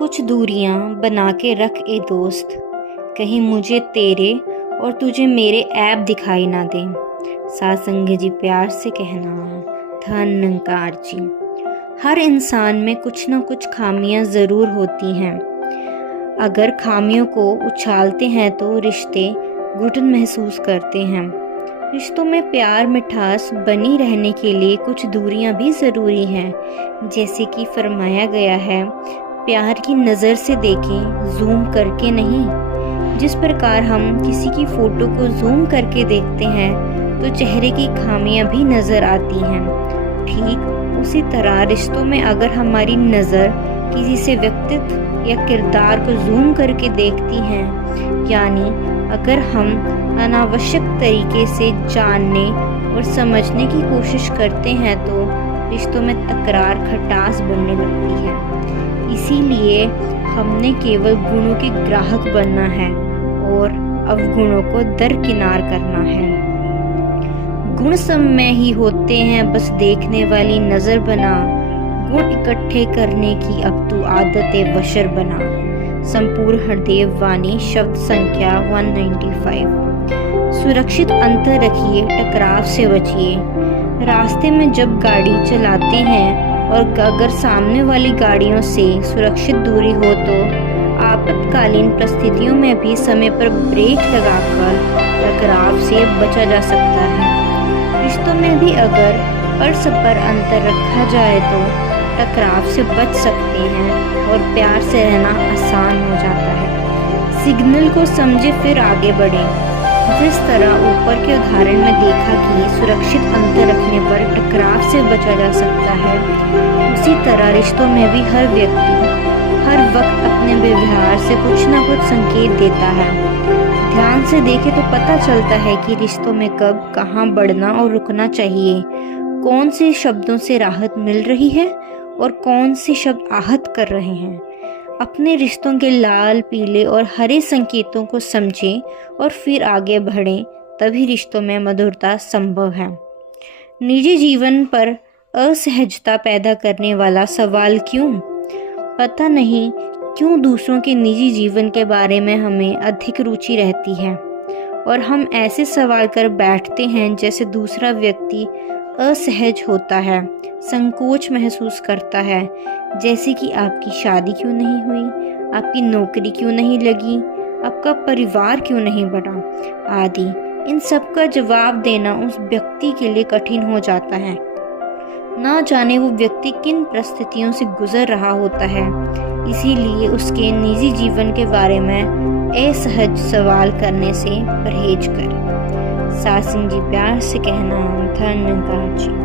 कुछ दूरियां बना के रख ए दोस्त, कहीं मुझे तेरे और तुझे मेरे ऐब दिखाई ना दे। सासंग जी प्यार से कहना, धन्यकार जी। हर इंसान में कुछ ना कुछ खामियां ज़रूर होती हैं। अगर खामियों को उछालते हैं तो रिश्ते घुटन महसूस करते हैं। रिश्तों में प्यार मिठास बनी रहने के लिए कुछ दूरियां भी ज़रूरी हैं। जैसे कि फरमाया गया है, प्यार की नज़र से देखें, जूम करके नहीं। जिस प्रकार हम किसी की फ़ोटो को जूम करके देखते हैं तो चेहरे की खामियां भी नज़र आती हैं। ठीक उसी तरह रिश्तों में अगर हमारी नज़र किसी से व्यक्तित्व या किरदार को जूम करके देखती हैं, यानी अगर हम अनावश्यक तरीके से जानने और समझने की कोशिश करते हैं तो रिश्तों में तकरार खटास बढ़ने लगती है। इसीलिए हमने केवल गुणों के ग्राहक बनना है और अवगुणों को दरकिनार करना है। गुण सब में ही होते हैं, बस देखने वाली नज़र बना। गुण इकट्ठे करने की अब तू आदत बशर बना। संपूर्ण हरदेव वाणी शब्द संख्या 195। सुरक्षित अंतर रखिए, टकराव से बचिए। रास्ते में जब गाड़ी चलाते हैं और अगर सामने वाली गाड़ियों से सुरक्षित दूरी हो तो आपातकालीन परिस्थितियों में भी समय पर ब्रेक लगाकर टकराव से बचा जा सकता है। रिश्तों में भी अगर परस्पर अंतर रखा जाए तो टकराव से बच सकते हैं और प्यार से रहना आसान हो जाता है। सिग्नल को समझे फिर आगे बढ़ें। जिस तरह ऊपर के उदाहरण में देखा कि सुरक्षित अंतर रखने पर टकराव से बचा जा सकता है, उसी तरह रिश्तों में भी हर व्यक्ति हर वक्त अपने व्यवहार से कुछ ना कुछ संकेत देता है। ध्यान से देखें तो पता चलता है कि रिश्तों में कब कहाँ बढ़ना और रुकना चाहिए, कौन से शब्दों से राहत मिल रही है और कौन से शब्द आहत कर रहे हैं। अपने रिश्तों के लाल, पीले और हरे संकेतों को समझें और फिर आगे बढ़ें, तभी रिश्तों में मधुरता संभव है। निजी जीवन पर असहजता पैदा करने वाला सवाल क्यों? पता नहीं क्यों दूसरों के निजी जीवन के बारे में हमें अधिक रुचि रहती है और हम ऐसे सवाल कर बैठते हैं जैसे दूसरा व्यक्ति असहज होता है, संकोच महसूस करता है, जैसे कि आपकी शादी क्यों नहीं हुई, आपकी नौकरी क्यों नहीं लगी, आपका परिवार क्यों नहीं बढ़ा आदि। इन सब का जवाब देना उस व्यक्ति के लिए कठिन हो जाता है। ना जाने वो व्यक्ति किन परिस्थितियों से गुजर रहा होता है, इसीलिए उसके निजी जीवन के बारे में असहज सवाल करने से परहेज करें। सासिंग जी प्यार से कहना, धन्यकार जी।